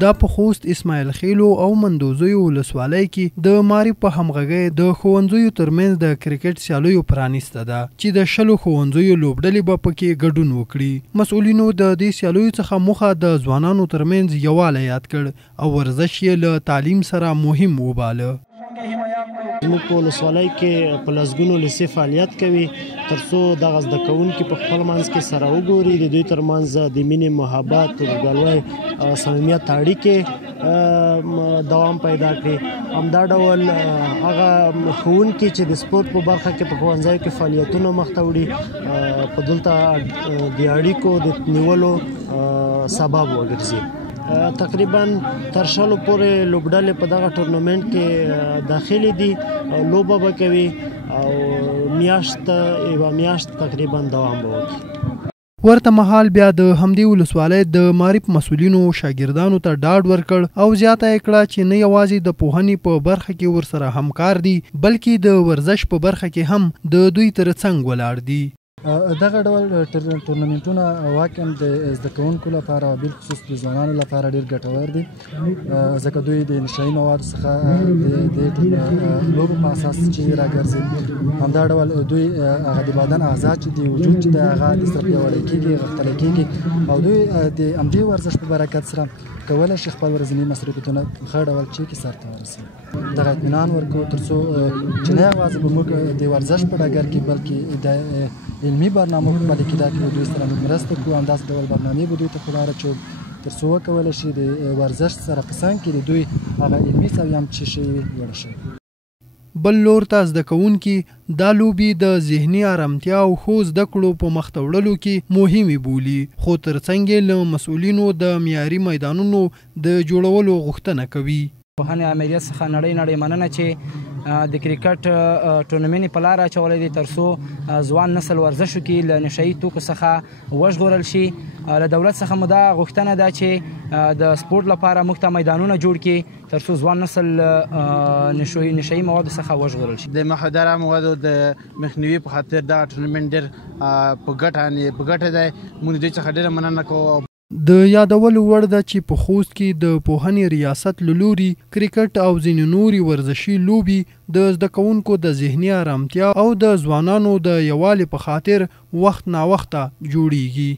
دا په خوست اسماعیل خیلو او مندوزیو ولسوالۍ کې د ماري په همغږۍ د ښوونځیو ترمنځ د کرکټ سیالیو پرانیسته ده چې د 10 ښوونځیو لوبډلې به پکې ګډون وکړي. مسؤلینو د دې سیالیو څخه موخه د ځوانانو ترمنځ یووالی یاد کړ او ورزش یې له تعلیم سره مهم وباله. زموږ په ولسوالۍ کې په لسګونو لیسې فعالیت کوي تر څو دغه زده کوونکي په خپل منځ کې سره وګوري، د دوی ترمنځ د مینې، محبت، ورورګلوۍ، صمیمیت اړیکې دوام پیدا کړي. همدا ډول هغه ښوونکي چې د سپورت په برخه کې په ښوونځیو کې فعالیتونه مخته وړي په دلته د اړیکو د نیولو سبب وګرځي. تقریبا تر 100 پورې لوبډلې په دغه ټورنمنټ کې داخلي دي، لوبه به کوي او یوه میاشت تقریبا دوام به وکړي. ورته مهال بیا د همدې ولسوالۍ د معرف مسؤلینو شاګردانو ته ډاډ ورکړ او زیاته یې کړه چې نه یوازې د پوهنې په برخه کې ورسره همکار دي بلکې د ورزش په برخه کې هم د دوی ترڅنګ ولاړ دي. دغه ډول ټورنمنټونه واقعا د زده کوونکو لپاره بالخصوص د ځوانانو لپاره ډېر ګټور دي ځکه دوی د نشایي موادو څخه د لوبو په اساس چې راګرځي. همدا ډول دوی هغه د بدن اعضا چې د وجود چې د هغه د سره پیاوړي کېږي، غښتلي کېږي او دوی د همدې ورزش په برکت سره کولی شي خپل ورځني مصروفیتونه په ښه ډول چیکې سرته ورسوي. دغه اطمینان ورکوو تر څو چې نه یوازې به موږ د ورزش په ډګر کې بلکې د علمي برنامو په پلي کېدا کې دوی سره موږ مرسته کوو. همداسې ډول برنامې به دوی ته په لاره اچوو تر څو وکولی شي د ورزش سره په څنګ کې د دوی هغه علمي سویه هم چې شي لوړه شي. بل لور ته زده کوونکي دا لوبې د ذهني ارامتیا او ښو زده کړو په مخته وړلو کې مهمې بولي، خو ترڅنګ یې له مسؤلینو د معیاري میدانونو د جوړولو غوښتنه کوي. پوهنې امریت څخه نړۍ مننه چې د کرکټ ټورنمنټ په لاره اچولی دی تر څو ځوان نسل ورزشو کې له نشایي توکو څخه وژغورل شي. له دولت څخه مو دا غوښتنه ده چې د سپورت لپاره موږ ته میدانونه جوړ کړي تر څو ځوان نسل نشایي موادو څخه وژغورل شي. د مخدره موادو د مخنیوي په خاطر دا ټورنمنټ ډېر په ګټه دی. موږ دوی څخه ډېره مننه کوو. د یادولو وړ ده چې په خوست کې د پوهنې ریاست له لوري کرکټ او ځینې نورې ورزشي لوبې د زده کوونکو د ذهني ارامتیا او د ځوانانو د یووالي په خاطر وخت ناوخته جوړیږي.